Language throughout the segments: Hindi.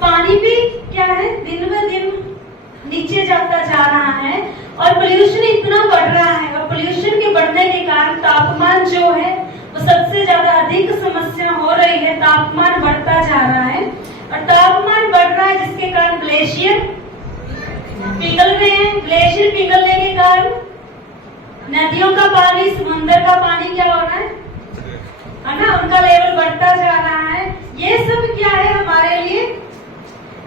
पानी भी क्या है, दिन ब दिन नीचे जाता जा रहा है और पोल्यूशन इतना बढ़ रहा है, और पोल्यूशन के बढ़ने के कारण तापमान जो है वो सबसे ज्यादा अधिक समस्या हो रही है। तापमान बढ़ता जा रहा है और तापमान बढ़ रहा है जिसके कारण ग्लेशियर पिघल रहे हैं। ग्लेशियर पिघलने के कारण नदियों का पानी, समुद्र का पानी क्या हो रहा है ना, उनका लेवल बढ़ता जा रहा है। ये सब क्या है, हमारे लिए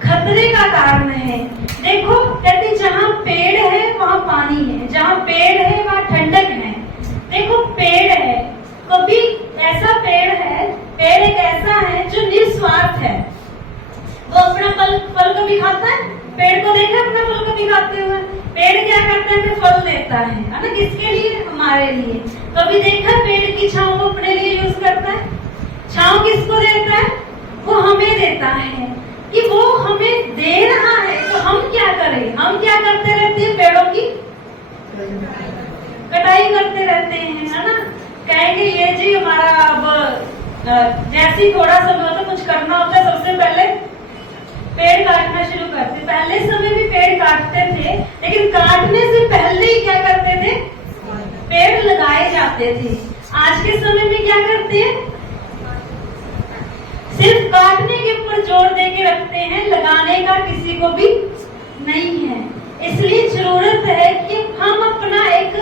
खतरे का कारण है। देखो कहते जहाँ पेड़ है वहाँ पानी है, जहाँ पेड़ है वहाँ ठंडक है। देखो पेड़ है, कभी ऐसा पेड़ है, पेड़ एक ऐसा है जो निस्वार्थ है, वो अपना फल कभी खाता है। पेड़ को देखा अपना फल कभी खाते हुए? पेड़ क्या करता है, फल देता है ना, किसके लिए, हमारे लिए। कभी देखा पेड़ की छांव को अपने लिए यूज करता है? छांव किसको देता है, वो हमें देता है। कि वो हमें दे रहा है तो हम क्या करें, हम क्या करते रहते हैं, पेड़ों की कटाई करते रहते हैं, है ना। कहेंगे ये जी हमारा अब जैसे थोड़ा सा हो तो कुछ करना होता है, सबसे पहले पेड़ काटना शुरू करते। पहले समय भी पेड़ काटते थे, लेकिन काटने से पहले ही क्या करते थे, पेड़ लगाए जाते थे। आज के समय में क्या करते हैं, सिर्फ काटने के ऊपर जोर दे के रखते हैं, लगाने का किसी को भी नहीं है। इसलिए जरूरत है कि हम अपना एक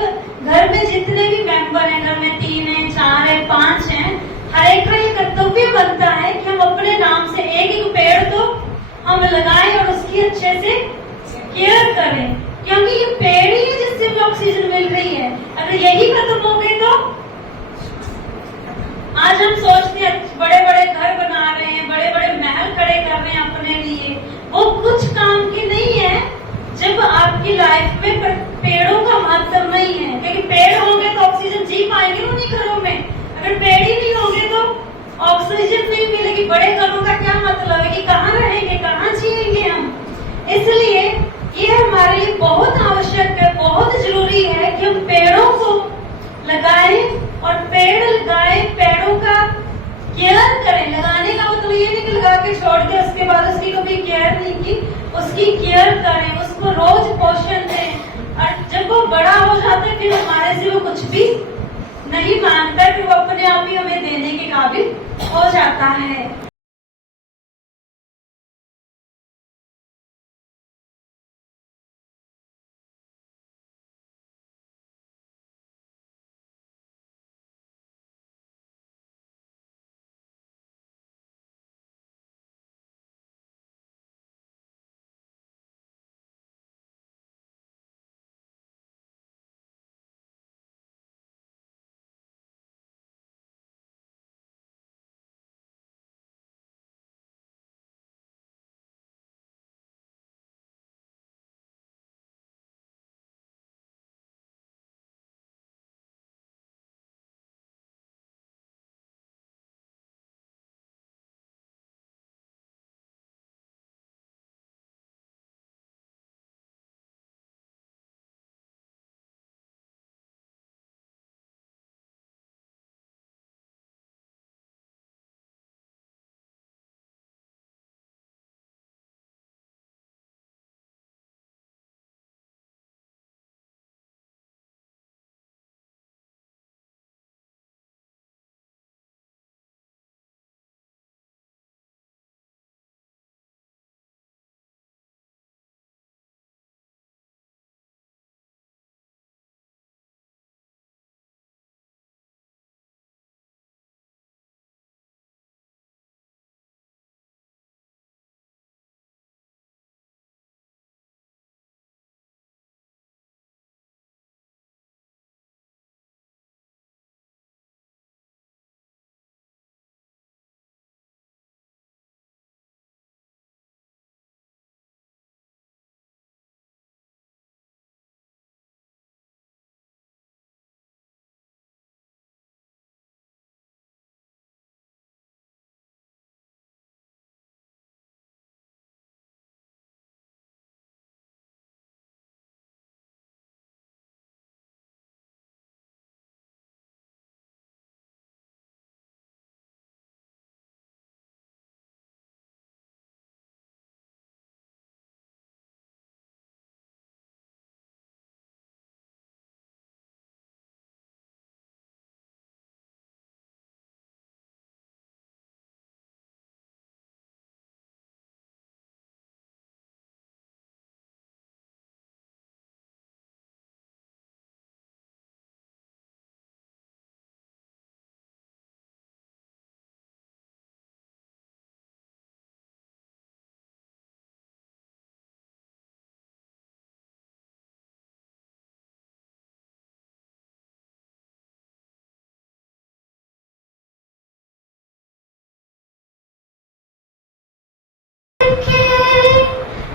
घर में जितने भी मेंबर हैं, घर में 3 है, 4 है, 5 हैं, हर एक का ये कर्तव्य बनता है कि हम अपने नाम से एक एक पेड़ तो हम लगाएं और उसकी अच्छे से केयर करें, क्योंकि ये पेड़ ही है जिससे हमें ऑक्सीजन मिल रही है। अगर यही खत्म हो गए तो आज हम सोचते हैं बड़े बड़े घर बना रहे हैं, बड़े बड़े महल खड़े कर रहे हैं अपने लिए, वो कुछ काम की नहीं है जब आपकी लाइफ में पेड़ों का महत्व नहीं है। क्योंकि पेड़ होंगे तो ऑक्सीजन जी पाएंगे उन्हीं घरों में, अगर पेड़ ही नहीं होंगे तो ऑक्सीजन नहीं मिलेगी। बड़े घरों का क्या मतलब है कि कहाँ रहेंगे, कहाँ जिएंगे हम। इसलिए ये हमारे लिए बहुत आवश्यक है, बहुत जरूरी है कि हम पेड़ों को लगाएं और पेड़ लगाएं, पेड़ों का केयर करें। लगाने का मतलब ये नहीं कि लगा के छोड़ के उसके बाद उसकी कभी केयर नहीं की, उसकी केयर करें, उसको रोज पोषण दें। और जब वो बड़ा हो जाता है फिर हमारे से वो कुछ भी नहीं मांगता, फिर वो अपने आप ही हमें देने के काबिल हो जाता है।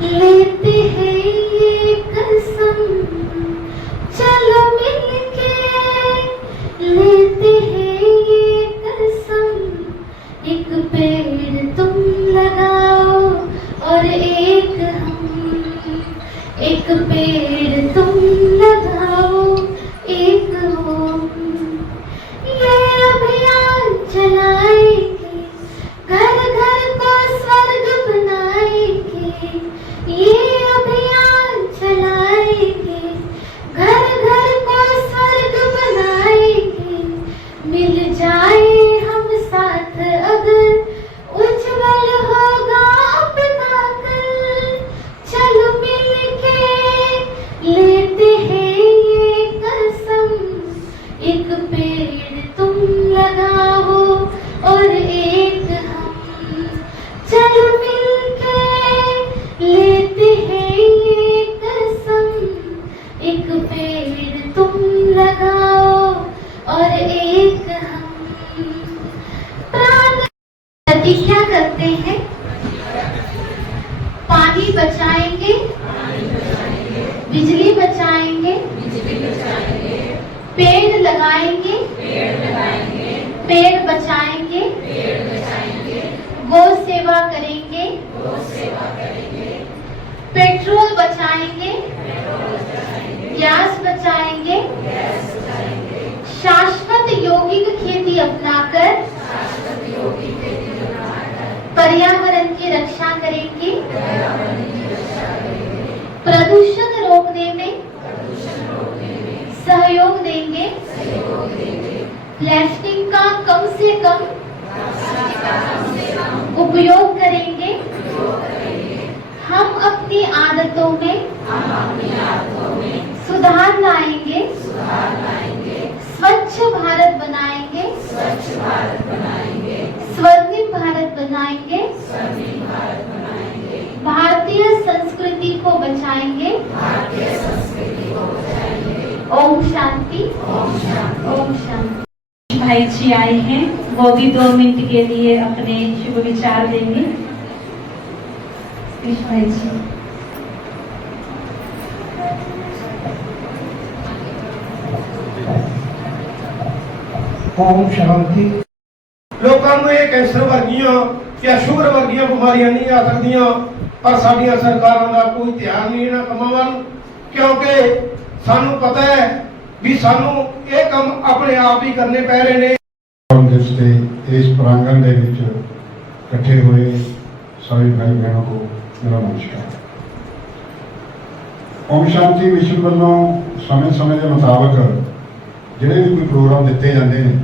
लेते हैं ये कसम, चलो मिलके लेते हैं ये कसम, एक पेड़ तुम लगाओ और एक हम, एक पेड़ तुम लगाओ एक हम, ये अभियान चलाएंगे, घर घर को स्वर्ग बनाएंगे, ये अभियान चलाएंगे, घर घर को स्वर्ग बनाएंगे, मिल जाए हम साथ अगर उज्जवल होगा अपना कल, चलो मिलके लेते हैं ये कसम, एक पेड़ तुम लगाओ और एक हम, चलो मिलके लेते हैं ये कसम, एक पेड़ तुम लगाओ और एक हम। प्रतिज्ञा करते हैं, पानी बचाएंगे, बिजली बचाएंगे, पेड़ लगाएंगे, पेड़ बचाएंगे, गौ सेवा करेंगे, पेट्रोल बचाएंगे, गैस बचाएंगे, शाश्वत यौगिक खेती अपनाकर पर्यावरण की रक्षा करेंगे, प्रदूषण रोकने में सहयोग देंगे, प्लास्टिक का कम से कम उपयोग करेंगे, हम अपनी आदतों में सुधार लाएंगे, स्वच्छ भारत बनाएंगे, स्वर्णिम भारत बनाएंगे, भारतीय संस्कृति को बचाएंगे। ओम शांति, ओम शांति। भाई जी आए हैं, वो भी 2 मिनट के लिए अपने शुभ विचार देंगे। भाई जी। ओम शांति। लोगों को ये कैंसर वर्गियां या शुगर वर्गियां बीमारियां नहीं आ सकदियां, पर साडियां सरकारां दा कोई ध्यान नहीं इन्हां कामां वल, क्योंकि सानू पता है भी सानू ये काम अपने आप ही करने पै रहे ने। इस प्रांगण के इकट्ठे हुए सभी भाई बहनों को मेरा नमस्कार। ओम शांति मिशन वालों समय समय के मुताबिक ਜਿਹੜੇ भी कोई प्रोग्राम दिते जाते हैं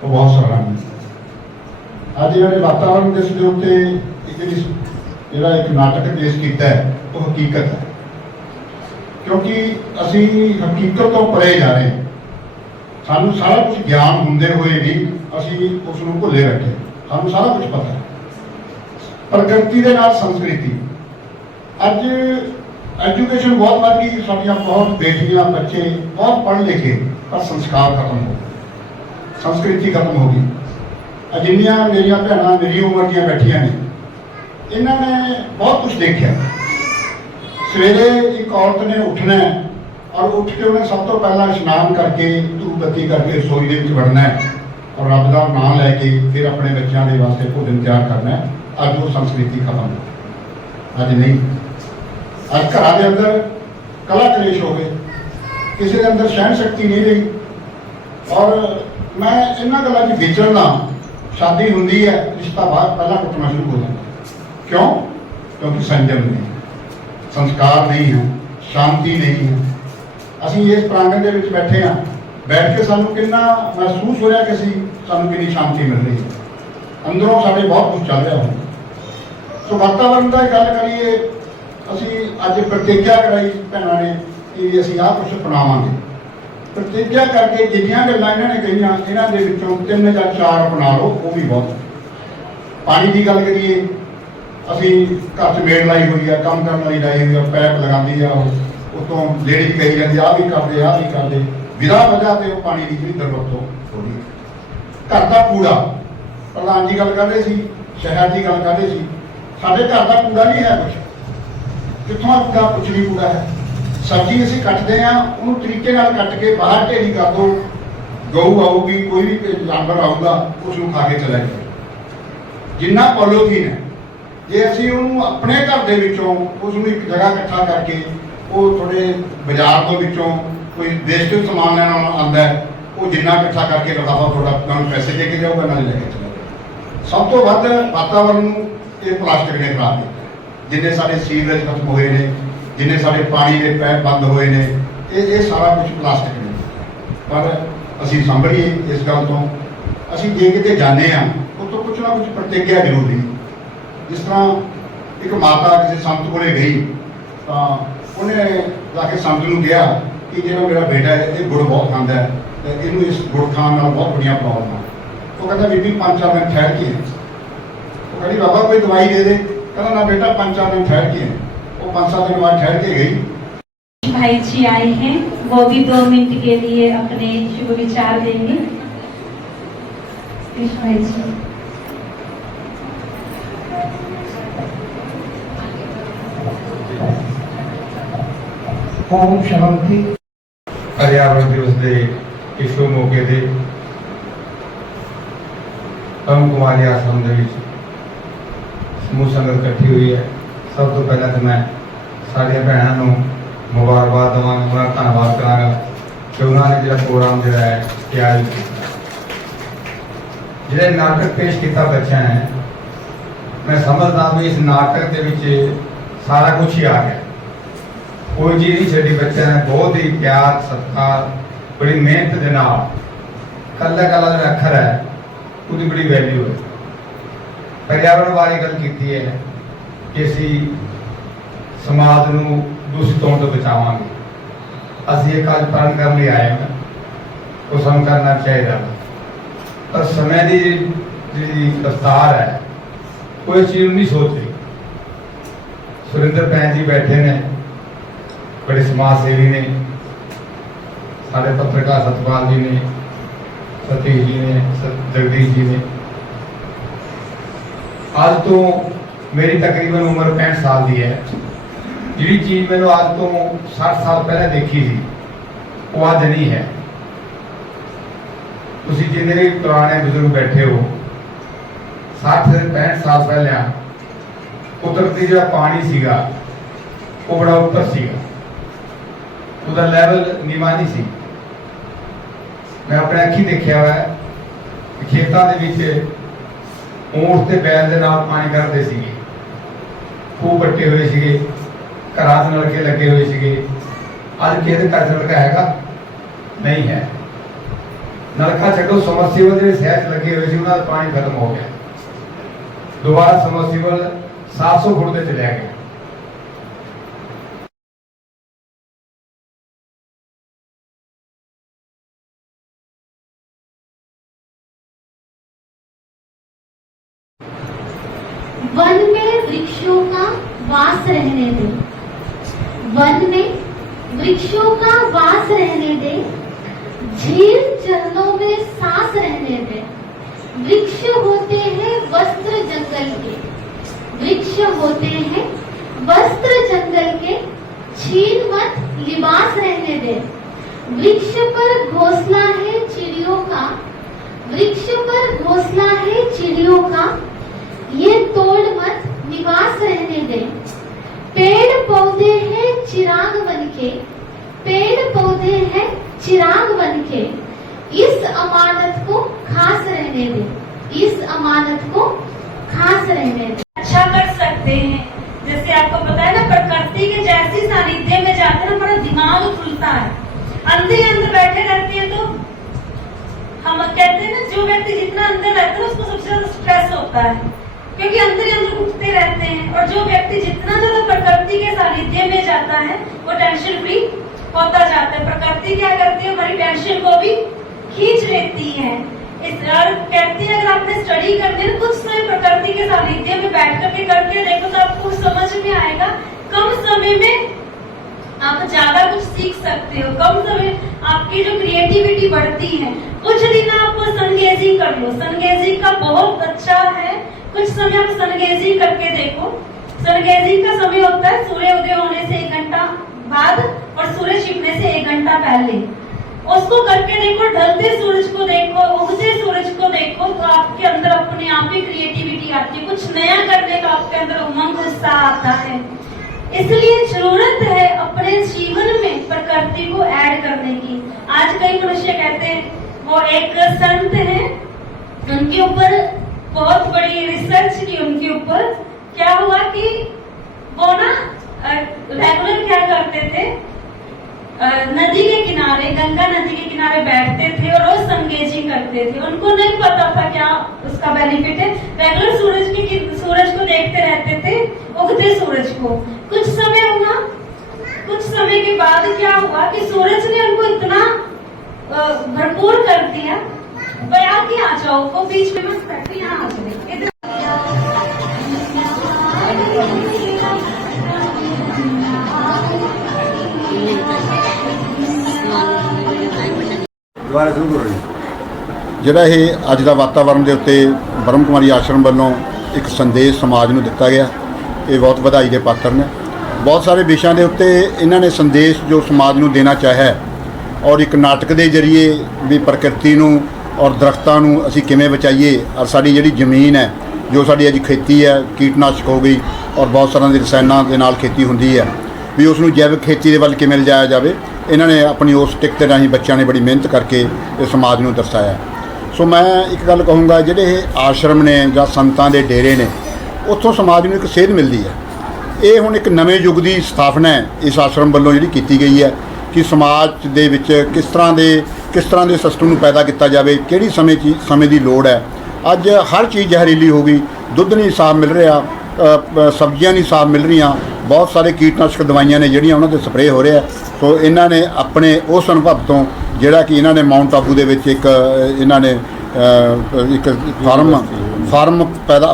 वो बहुत सराहनीय। अज इन्होंने वातावरण दिवस के उत्ते जोड़ा एक नाटक पेश किया है वो हकीकत है, क्योंकि असी हकीकत तो परे जा रहे हैं। सानू सारा कुछ ज्ञान होंदे हुए भी असी उसनूं भुले बैठे, सानू सारा कुछ पता है। प्रकृति के नाल संस्कृति अज एजुकेशन बहुत बढ़ गई, साडियां बहुत बेटियां बच्चे बहुत पढ़ लिखे, पर संस्कार खत्म हो गए, संस्कृति खत्म हो गई। जिन्नियां मेरिया भैनां मेरी उम्र दी बैठियां ने, इन्होंने बहुत कुछ देखा। सवेरे एक औरत ने उठना है और उठ के उन्हें सब तो पहला स्नान करके धूप बत्ती करके रसोई के वड़ना है और रब का नाम लैके फिर अपने बच्चों के वास्ते भोजन तैयार करना है। अज वो संस्कृति खत्म हो, अज नहीं। अज घर के अंदर कला कलेश हो गए, किसी के अंदर सहन शक्ति नहीं रही। और मैं इन्होंने गलों की विचरना, शादी होंगी है रिश्ता बाहर पहला कुटना शुरू हो जाता। क्यों? क्योंकि संयम नहीं, संस्कार नहीं है, शांति नहीं है। असी इस प्रांगण के बैठे हाँ, बैठ के सानू कितना महसूस हो रहा कि सानू कितनी शांति मिल रही है, अंदरों साढ़े बहुत कुछ चल रहा हो। सो वातावरण की गल करिए, असी अज प्रतिज्ञा कराई भैनों ने कि असी आ कुछ अपनावांगे। प्रतिज्ञा करके जिन्नियां गल्लां इन्हां ने कहियां, इन्हां दे विचों 3 या 4 अपना लो, वो भी बहुत। पानी की गल करिए, असी घर च मेड़ लाई हुई है, काम करने वाली लाई हुई है, पैप लगाती है, उतों लेडी कही जाती आ भी कर दे, आ भी कर दे, बिना वजह से वो पानी की जी दुरवरतों हो रही है। घर का कूड़ा प्रधान जी गल कर रहे सी, शहर की गल कर रहे सी, ਸਾਡੇ ਘਰ ਦਾ ਕੂੜਾ ਨਹੀਂ ਹੈ ਕੁਛ, ਕਿੱਥੋਂ ਆਊਗਾ? ਕੁਛ ਨਹੀਂ ਕੂੜਾ ਹੈ। ਸਬਜ਼ੀ ਅਸੀਂ ਕੱਟਦੇ ਆ, ਉਹਨੂੰ ਤਰੀਕੇ ਨਾਲ ਕੱਟ ਕੇ ਬਾਹਰ ਢੇਰੀ ਕਰ ਦੋ, ਗਊ ਆਊਗੀ, ਕੋਈ ਵੀ ਜਾਨਵਰ ਆਊਗਾ, ਉਸ ਨੂੰ ਖਾ ਕੇ ਚਲਾ ਜਾਏਗਾ। ਜਿੰਨਾ ਪੋਲੀਥੀਨ ਹੈ, ਜੇ ਅਸੀਂ ਉਹਨੂੰ ਆਪਣੇ ਘਰ ਦੇ ਵਿੱਚੋਂ ਉਸ ਨੂੰ ਇੱਕ ਜਗ੍ਹਾ ਇਕੱਠਾ ਕਰਕੇ ਉਹ ਥੋੜੇ ਬਾਜ਼ਾਰ ਤੋਂ ਵਿੱਚੋਂ ਕੋਈ ਵੇਸਟੇਜ ਸਮਾਨ ਲੈਣ ਆਉਂਦਾ ਹੈ, ਉਹ ਜਿੰਨਾ ਇਕੱਠਾ ਕਰਕੇ ਲਿਫਾਫਾ ਥੋੜਾ ਤੁਹਾਨੂੰ ਪੈਸੇ ਦੇ ਕੇ ਜਾਊਗਾ, ਨਾਲ ਲੈ ਕੇ ਚਲਾ ਜਾਊਗਾ। ਸਭ ਤੋਂ ਵੱਧ ਵਾਤਾਵਰਨ ਨੂੰ ਇਹ ਪਲਾਸਟਿਕ ਨੇ ਖਰਾਬ ਕੀਤਾ। ਜਿੰਨੇ ਸਾਡੇ ਸੀਵਰੇਜ ਖਤਮ ਹੋਏ ਨੇ, ਜਿੰਨੇ ਸਾਡੇ ਪਾਣੀ ਦੇ ਪੈਪ ਬੰਦ ਹੋਏ ਨੇ, ਇਹ ਸਾਰਾ ਕੁਝ ਪਲਾਸਟਿਕ ਨੇ। ਪਰ ਅਸੀਂ ਸੰਭਲੀਏ ਇਸ ਗੱਲ ਤੋਂ। ਅਸੀਂ ਜੇ ਕਿਤੇ ਜਾਂਦੇ ਹਾਂ, ਉੱਥੋਂ ਕੁਛ ਨਾ ਕੁਛ ਪ੍ਰਤੀਗਿਆ ਜ਼ਰੂਰੀ। ਜਿਸ ਤਰ੍ਹਾਂ ਇੱਕ ਮਾਤਾ ਕਿਸੇ ਸੰਤ ਕੋਲੇ ਗਈ ਤਾਂ ਉਹਨੇ ਜਾ ਕੇ ਸੰਤ ਨੂੰ ਕਿਹਾ ਕਿ ਜਿਹੜਾ ਮੇਰਾ ਬੇਟਾ ਹੈ ਇਹ ਗੁੜ ਬਹੁਤ ਖਾਂਦਾ ਹੈ ਤੇ ਇਹਨੂੰ ਇਸ ਗੁੜ ਖਾਣ ਨਾਲ ਬਹੁਤ ਬੜੀਆਂ ਪ੍ਰੋਬਲਮ ਆ। ਉਹ ਕਹਿੰਦਾ ਬੀਬੀ 5-4 ਦਿਨ ਠਹਿਰ ਕੇ। ਉਹ ਕਹਿੰਦੀ ਬਾਬਾ ਕੋਈ ਦਵਾਈ ਦੇ ਦੇ। ਕਹਿੰਦਾ ना बेटा 5-4 दिन ठहर के। वो 5-7 दिन बाद ठहर के गई। भाई जी आए हैं, वो भी 2 मिनट के लिए अपने शुभ विचार देंगे। भाई जी ओम शांति। पर्यावरण दिवस के इस मौके से ब्रह्म कुमारी आश्रम के समूह संगत इकट्ठी हुई है। सब तो पहले तो मैं सारिया भैनों को मुबारकबाद देवांगा, उन्होंने धन्यवाद करांगा कि उन्होंने जो प्रोग्राम जो है तैयार किया। जो नाटक पेश किया बच्चों ने, मैं समझदा भी इस नाटक के विच सारा कुछ ही आ गया। कोई चीज़ नहीं छड़ी। बच्चों ने बहुत ही प्यार सत्कार बड़ी मेहनत के नाल कला कला जो अखर है उसकी बड़ी वैल्यू है। पर्यावरण बारे गल की है कि असी समाज को दूषित होने तो बचावांगे। असी एक अज प्रण करने लिए आए हैं, वो सानू करना चाहिए। पर समय की जी रफ्तार है कोई चीज़ नहीं सोच रही। सुरिंदर भैन जी बैठे ने, बड़े समाज सेवी ने, सारे पत्रकार सतपाल जी ने, सतीश जी ने, जगदीश जी ने। आज तो मेरी तकरीबन उम्र 65 साल की है। जी चीज़ मैंने आज तो 60 साल पहले देखी थी वो अज नहीं है। तुसी जिन्हें भी पुराने बुजुर्ग बैठे हो, 60 से 65 साल पहले कुदरती जो पानी सीगा वो बड़ा उपर सीगा, उसका लैवल नीवा नहीं सी। मैं अपने अखी देखा हुआ है खेतों के ऊंट ते बैल दे नाल पानी करते सीगे, खूह पट्टे हुए सीगे, घरां च नलके लगे हुए सीगे। अज किसी घर च नलका हैगा नहीं है। नलका छड्डो, समरसीबल जो शहर च लगे हुए सी उन्हां दा पानी खत्म हो गया। दोबारा समरसीबल 700 फुट ते चलिया गया। वन में वृक्षों का वास रहने दे, वन में वृक्षों का वास रहने दे, झील चरणों में सांस रहने दे। वृक्ष होते हैं वस्त्र जंगल के, वृक्ष होते हैं वस्त्र जंगल के, छीन मत लिबास रहने दे। वृक्ष पर घोंसला है चिड़ियों का, वृक्ष पर घोंसला है चिड़ियों का, ये तोड़ मत निवास रहने दे। पेड़ पौधे हैं चिराग बनके, पेड़ पौधे हैं चिराग बनके, इस अमानत को खास रहने दे, इस अमानत को खास रहने दे। अच्छा कर सकते हैं। जैसे आपको पता है ना, प्रकृति के जैसी सानिध्य में जाकर हमारा दिमाग खुलता है। अंदर बैठे रहते हैं तो हम कहते हैं ना, जो व्यक्ति जितना अंदर रहता है उसको सबसे ज्यादा स्ट्रेस होता है, क्योंकि अंदर ही अंदर उठते रहते हैं। और जो व्यक्ति जितना ज्यादा प्रकृति के सानिध्य में जाता है वो टेंशन फ्री होता जाता है। प्रकृति क्या करती है, हमारी टेंशन को भी खींच लेती है। इस कहती है, अगर आपने स्टडी करनी है कुछ समय प्रकृति के सानिध्य में बैठ करके देखो तो आपको समझ में आएगा। कम समय में आप ज्यादा कुछ सीख सकते हो, कम समय आपकी जो क्रिएटिविटी बढ़ती है। कुछ दिन आप सनगेजिंग कर लो, सनगेजिंग का बहुत अच्छा है कुछ समय आप सनगेजिंग करके देखो। सनगेजिंग का समय होता है सूर्य उदय होने से 1 घंटा बाद और सूर्य छिपने से 1 घंटा पहले। उसको करके देखो, ढलते सूरज को देखो, उगते सूरज को देखो, तो आपके अंदर अपने आप ही क्रिएटिविटी आती है, कुछ नया करने का आपके अंदर उमंग उत्साह आता है। इसलिए जरूरत है अपने जीवन में प्रकृति को ऐड करने की। आज कई मनुष्य कहते हैं, वो एक संत हैं, उनके ऊपर बहुत बड़ी रिसर्च की, उनके ऊपर क्या हुआ कि वो ना रेगुलर क्या करते थे, नदी के किनारे, गंगा नदी के किनारे बैठते थे और रोज सनगेजिंग करते थे। उनको नहीं पता था क्या उसका बेनिफिट है। रेगुलर सूरज को देखते रहते थे, उगते सूरज को। कुछ समय हुआ, कुछ समय के बाद क्या हुआ कि सूरज ने उनको इतना भरपूर कर दिया, बया कि आ जाओ, वो बीच में मत बैठे, यहाँ आ जाओ। ਦੁਬਾਰਾ ਸ਼ੁਰੂ ਕਰੋ ਜੀ। ਜਿਹੜਾ ਇਹ ਅੱਜ ਦਾ ਵਾਤਾਵਰਣ ਦੇ ਉੱਤੇ ਬ੍ਰਹਮ ਕੁਮਾਰੀ ਆਸ਼ਰਮ ਵੱਲੋਂ ਇੱਕ ਸੰਦੇਸ਼ ਸਮਾਜ ਨੂੰ ਦਿੱਤਾ ਗਿਆ, ਇਹ ਬਹੁਤ ਵਧਾਈ ਦੇ ਪਾਤਰ ਨੇ। ਬਹੁਤ ਸਾਰੇ ਵਿਸ਼ਿਆਂ ਦੇ ਉੱਤੇ ਇਹਨਾਂ ਨੇ ਸੰਦੇਸ਼ ਜੋ ਸਮਾਜ ਨੂੰ ਦੇਣਾ ਚਾਹਿਆ, ਔਰ ਇੱਕ ਨਾਟਕ ਦੇ ਜ਼ਰੀਏ ਵੀ ਪ੍ਰਕਿਰਤੀ ਨੂੰ ਔਰ ਦਰਖਤਾਂ ਨੂੰ ਅਸੀਂ ਕਿਵੇਂ ਬਚਾਈਏ, ਔਰ ਸਾਡੀ ਜਿਹੜੀ ਜ਼ਮੀਨ ਹੈ, ਜੋ ਸਾਡੀ ਅੱਜ ਖੇਤੀ ਹੈ, ਕੀਟਨਾਸ਼ਕ ਹੋ ਗਈ ਔਰ ਬਹੁਤ ਸਾਰਿਆਂ ਦੇ ਰਸਾਇਣਾਂ ਦੇ ਨਾਲ ਖੇਤੀ ਹੁੰਦੀ ਹੈ, ਵੀ ਉਸ ਨੂੰ ਜੈਵਿਕ ਖੇਤੀ ਦੇ ਵੱਲ ਕਿਵੇਂ ਲਿਜਾਇਆ ਜਾਵੇ। ਇਹਨਾਂ ਨੇ ਆਪਣੀ ਉਸ ਟਿਕ ਦੇ ਰਾਹੀਂ ਬੱਚਿਆਂ ਨੇ ਬੜੀ ਮਿਹਨਤ ਕਰਕੇ ਇਹ ਸਮਾਜ ਨੂੰ ਦਰਸਾਇਆ। ਸੋ ਮੈਂ ਇੱਕ ਗੱਲ ਕਹੂੰਗਾ, ਜਿਹੜੇ ਇਹ ਆਸ਼ਰਮ ਨੇ ਜਾਂ ਸੰਤਾਂ ਦੇ ਡੇਰੇ ਨੇ, ਉੱਥੋਂ ਸਮਾਜ ਨੂੰ ਇੱਕ ਸੇਧ ਮਿਲਦੀ ਹੈ। ਇਹ ਹੁਣ ਇੱਕ ਨਵੇਂ ਯੁੱਗ ਦੀ ਸਥਾਪਨਾ ਹੈ ਇਸ ਆਸ਼ਰਮ ਵੱਲੋਂ ਜਿਹੜੀ ਕੀਤੀ ਗਈ ਹੈ ਕਿ ਸਮਾਜ ਦੇ ਵਿੱਚ ਕਿਸ ਤਰ੍ਹਾਂ ਦੇ ਸਿਸਟਮ ਨੂੰ ਪੈਦਾ ਕੀਤਾ ਜਾਵੇ, ਕਿਹੜੀ ਸਮੇਂ ਦੀ ਲੋੜ ਹੈ। ਅੱਜ ਹਰ ਚੀਜ਼ ਜ਼ਹਿਰੀਲੀ ਹੋ ਗਈ, ਦੁੱਧ ਨਹੀਂ ਸਾਫ਼ ਮਿਲ ਰਿਹਾ, ਸਬਜ਼ੀਆਂ ਨਹੀਂ ਸਾਫ਼ ਮਿਲ ਰਹੀਆਂ, ਬਹੁਤ ਸਾਰੇ ਕੀਟਨਾਸ਼ਕ ਦਵਾਈਆਂ ਨੇ ਜਿਹੜੀਆਂ ਉਹਨਾਂ 'ਤੇ ਸਪਰੇਅ ਹੋ ਰਿਹਾ। ਸੋ ਇਹਨਾਂ ਨੇ ਆਪਣੇ ਉਸ ਅਨੁਭਵ ਤੋਂ, ਜਿਹੜਾ ਕਿ ਇਹਨਾਂ ਨੇ ਮਾਊਂਟ ਆਬੂ ਦੇ ਵਿੱਚ ਇੱਕ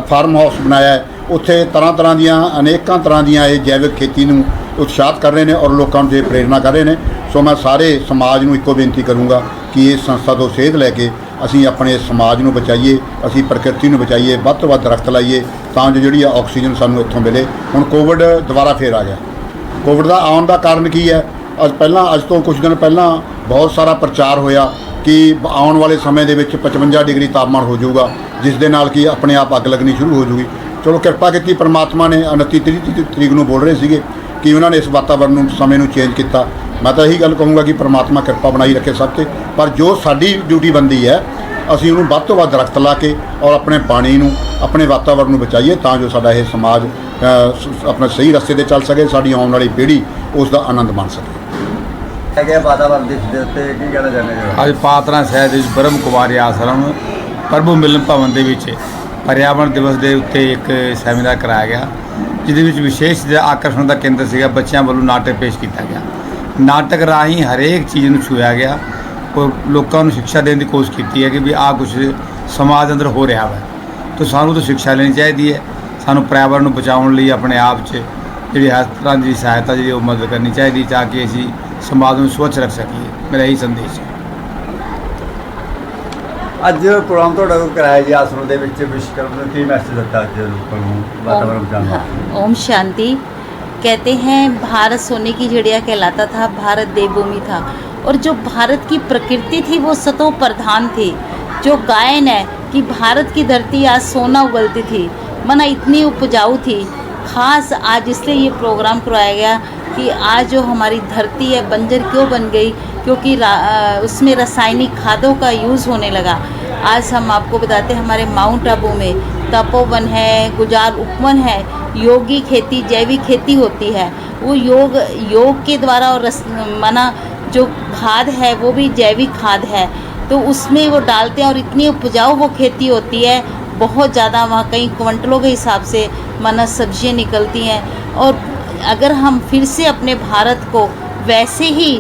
ਫਾਰਮ ਹਾਊਸ ਬਣਾਇਆ ਹੈ, ਉੱਥੇ ਤਰ੍ਹਾਂ ਦੀਆਂ ਅਨੇਕਾਂ ਤਰ੍ਹਾਂ ਦੀਆਂ ਇਹ ਜੈਵਿਕ ਖੇਤੀ ਨੂੰ ਉਤਸ਼ਾਹਿਤ ਕਰ ਰਹੇ ਨੇ ਔਰ ਲੋਕਾਂ ਨੂੰ ਪ੍ਰੇਰਨਾ ਕਰ ਰਹੇ ਨੇ। ਸੋ ਮੈਂ ਸਾਰੇ ਸਮਾਜ ਨੂੰ ਇੱਕੋ ਬੇਨਤੀ ਕਰੂੰਗਾ ਕਿ ਇਸ ਸੰਸਥਾ ਤੋਂ ਸੇਧ ਲੈ ਕੇ ਅਸੀਂ ਆਪਣੇ ਸਮਾਜ ਨੂੰ ਬਚਾਈਏ, ਅਸੀਂ ਪ੍ਰਕਿਰਤੀ ਨੂੰ ਬਚਾਈਏ, ਵੱਧ ਤੋਂ ਵੱਧ ਦਰਖਤ ਲਾਈਏ ਤਾਂ ਜੋ ਜਿਹੜੀ ਆਕਸੀਜਨ ਸਾਨੂੰ ਇੱਥੋਂ ਮਿਲੇ। ਹੁਣ ਕੋਵਿਡ ਦੁਬਾਰਾ ਫੇਰ ਆ ਗਿਆ। ਕੋਵਿਡ ਦਾ ਆਉਣ ਦਾ ਕਾਰਨ ਕੀ ਹੈ? ਅੱਜ ਤੋਂ ਕੁਝ ਦਿਨ ਪਹਿਲਾਂ ਬਹੁਤ ਸਾਰਾ ਪ੍ਰਚਾਰ ਹੋਇਆ ਕਿ ਆਉਣ ਵਾਲੇ ਸਮੇਂ ਦੇ ਵਿੱਚ 55 ਡਿਗਰੀ ਤਾਪਮਾਨ ਹੋ ਜਾਊਗਾ, ਜਿਸ ਦੇ ਨਾਲ ਕਿ ਆਪਣੇ ਆਪ ਅੱਗ ਲੱਗਣੀ ਸ਼ੁਰੂ ਹੋ ਜੂਗੀ। ਚਲੋ ਕਿਰਪਾ ਕੀਤੀ ਪਰਮਾਤਮਾ ਨੇ। 29 ਤਰੀਕ ਨੂੰ ਬੋਲ ਰਹੇ ਸੀਗੇ ਕਿ ਉਹਨਾਂ ਨੇ ਇਸ ਵਾਤਾਵਰਨ ਨੂੰ, ਸਮੇਂ ਨੂੰ ਚੇਂਜ ਕੀਤਾ। ਮੈਂ ਤਾਂ ਇਹੀ ਗੱਲ ਕਹੂੰਗਾ ਕਿ ਪਰਮਾਤਮਾ ਕਿਰਪਾ ਬਣਾਈ ਰੱਖੇ ਸਭ 'ਤੇ, ਪਰ ਜੋ ਸਾਡੀ ਡਿਊਟੀ ਬਣਦੀ ਹੈ ਅਸੀਂ ਉਹਨੂੰ ਵੱਧ ਤੋਂ ਵੱਧ ਦਰਖਤ ਲਾ ਕੇ ਔਰ ਆਪਣੇ ਪਾਣੀ ਨੂੰ, ਆਪਣੇ ਵਾਤਾਵਰਨ ਨੂੰ ਬਚਾਈਏ ਤਾਂ ਜੋ ਸਾਡਾ ਇਹ ਸਮਾਜ ਆਪਣੇ ਸਹੀ ਰਸਤੇ 'ਤੇ ਚੱਲ ਸਕੇ, ਸਾਡੀ ਆਉਣ ਵਾਲੀ ਪੀੜ੍ਹੀ ਉਸ ਦਾ ਆਨੰਦ ਮਾਣ ਸਕੇ। ਵਾਤਾਵਰਨ ਦੇ ਉੱਤੇ ਕੀ ਕਹਿਣਾ ਚਾਹੁੰਦੇ ਹੋ? ਅੱਜ ਪਾਤਰਾਂ ਸ਼ਹਿਰ ਦੇ ਵਿੱਚ ਬ੍ਰਹਮ ਕੁਮਾਰੀ ਆਸ਼ਰਮ ਪ੍ਰਭੂ ਮਿਲਨ ਭਵਨ ਦੇ ਵਿੱਚ ਪਰਿਆਵਰਣ ਦਿਵਸ ਦੇ ਉੱਤੇ ਇੱਕ ਸੈਮੀਨਾਰ ਕਰਾਇਆ ਗਿਆ, ਜਿਹਦੇ ਵਿੱਚ ਵਿਸ਼ੇਸ਼ ਆਕਰਸ਼ਣ ਦਾ ਕੇਂਦਰ ਸੀਗਾ ਬੱਚਿਆਂ ਵੱਲੋਂ ਨਾਟਕ ਪੇਸ਼ ਕੀਤਾ ਗਿਆ। ਨਾਟਕ ਰਾਹੀਂ ਹਰੇਕ ਚੀਜ਼ ਨੂੰ ਛੂਇਆ ਗਿਆ ਔਰ ਲੋਕਾਂ ਨੂੰ ਸਿੱਖਿਆ ਦੇਣ ਦੀ ਕੋਸ਼ਿਸ਼ ਕੀਤੀ ਹੈ ਕਿ ਵੀ ਆਹ ਕੁਛ ਸਮਾਜ ਅੰਦਰ ਹੋ ਰਿਹਾ ਵਾ, ਤਾਂ ਸਾਨੂੰ ਤਾਂ ਸਿੱਖਿਆ ਲੈਣੀ ਚਾਹੀਦੀ ਹੈ। ਸਾਨੂੰ ਪਰਿਆਵਰਣ ਨੂੰ ਬਚਾਉਣ ਲਈ ਆਪਣੇ ਆਪ 'ਚ ਜਿਹੜੀ ਹਰ ਤਰ੍ਹਾਂ ਦੀ ਸਹਾਇਤਾ ਜਿਹੜੀ ਉਹ ਮਦਦ ਕਰਨੀ ਚਾਹੀਦੀ ਤਾਂ ਕਿ ਅਸੀਂ ਸਮਾਜ ਨੂੰ ਸਵੱਛ ਰੱਖ ਸਕੀਏ। ਮੇਰਾ ਇਹੀ ਸੰਦੇਸ਼ ਹੈ। ਅੱਜ ਪ੍ਰੋਗਰਾਮ ਤੁਹਾਡਾ ਕਰਾਇਆ ਜੀ ਆਸ਼ਰਮ ਦੇ ਵਿੱਚ, ਵਿਸ਼ਵਕਰਮ ਨੂੰ ਕੀ ਮੈਸੇਜ ਦਿੱਤਾ ਅੱਜ ਲੋਕਾਂ ਨੂੰ ਵਾਤਾਵਰਨ ਬਚਾਉਣ ਦਾ? ओम शांति। कहते हैं भारत सोने की चिड़िया कहलाता था, भारत देवभूमि था, और जो भारत की प्रकृति थी वो सतों प्रधान थी। जो गायन है कि भारत की धरती आज सोना उगलती थी, मना इतनी उपजाऊ थी। ख़ास आज इसलिए ये प्रोग्राम करवाया गया कि आज जो हमारी धरती है बंजर क्यों बन गई, क्योंकि उसमें रासायनिक खादों का यूज़ होने लगा। आज हम आपको बताते हैं हमारे माउंट आबू में तपोवन है, गुजार उपवन है, योगी खेती, जैविक खेती होती है। वो योग के द्वारा और माना जो खाद है वो भी जैविक खाद है, तो उसमें वो डालते हैं और इतनी उपजाऊ वो खेती होती है, बहुत ज़्यादा। वहाँ कई क्विंटलों के हिसाब से माना सब्जियाँ निकलती हैं। और अगर हम फिर से अपने भारत को वैसे ही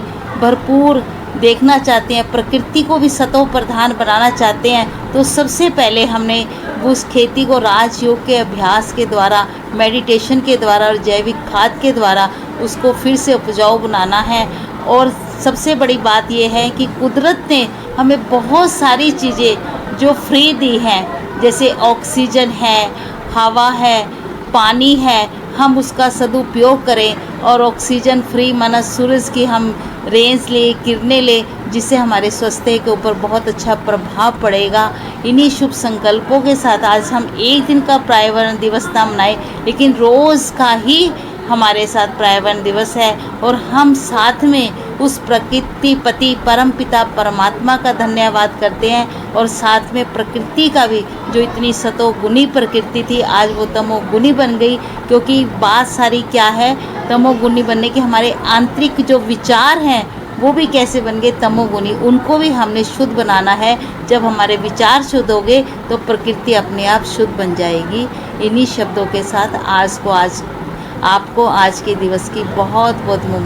भरपूर देखना चाहते हैं, प्रकृति को भी सतों प्रधान बनाना चाहते हैं, तो सबसे पहले हमने उस खेती को राजयोग के अभ्यास के द्वारा, मेडिटेशन के द्वारा और जैविक खाद के द्वारा उसको फिर से उपजाऊ बनाना है। और सबसे बड़ी बात यह है कि कुदरत ने हमें बहुत सारी चीज़ें जो फ्री दी हैं, जैसे ऑक्सीजन है, हवा है, पानी है, हम उसका सदुपयोग करें और ऑक्सीजन फ्री माना सूरज की हम रेंज ले, किरणें ले, जिससे हमारे स्वास्थ्य के ऊपर बहुत अच्छा प्रभाव पड़ेगा। इन्हीं शुभ संकल्पों के साथ आज हम एक दिन का पर्यावरण दिवस ना मनाएं, लेकिन रोज़ का ही हमारे साथ पर्यावरण दिवस है और हम साथ में उस प्रकृति पति परम पिता परमात्मा का धन्यवाद करते हैं और साथ में प्रकृति का भी, जो इतनी सतोगुणी प्रकृति थी आज वो तमोगुणी बन गई। क्योंकि बात सारी क्या है, तमोगुणी बनने के हमारे आंतरिक जो विचार हैं वो भी कैसे बन गए तमोगुणी, उनको भी हमने शुद्ध बनाना है। जब हमारे विचार शुद्ध होंगे तो प्रकृति अपने आप शुद्ध बन जाएगी। इन्हीं शब्दों के साथ आपको आज के दिवस की बहुत बहुत मुबारक।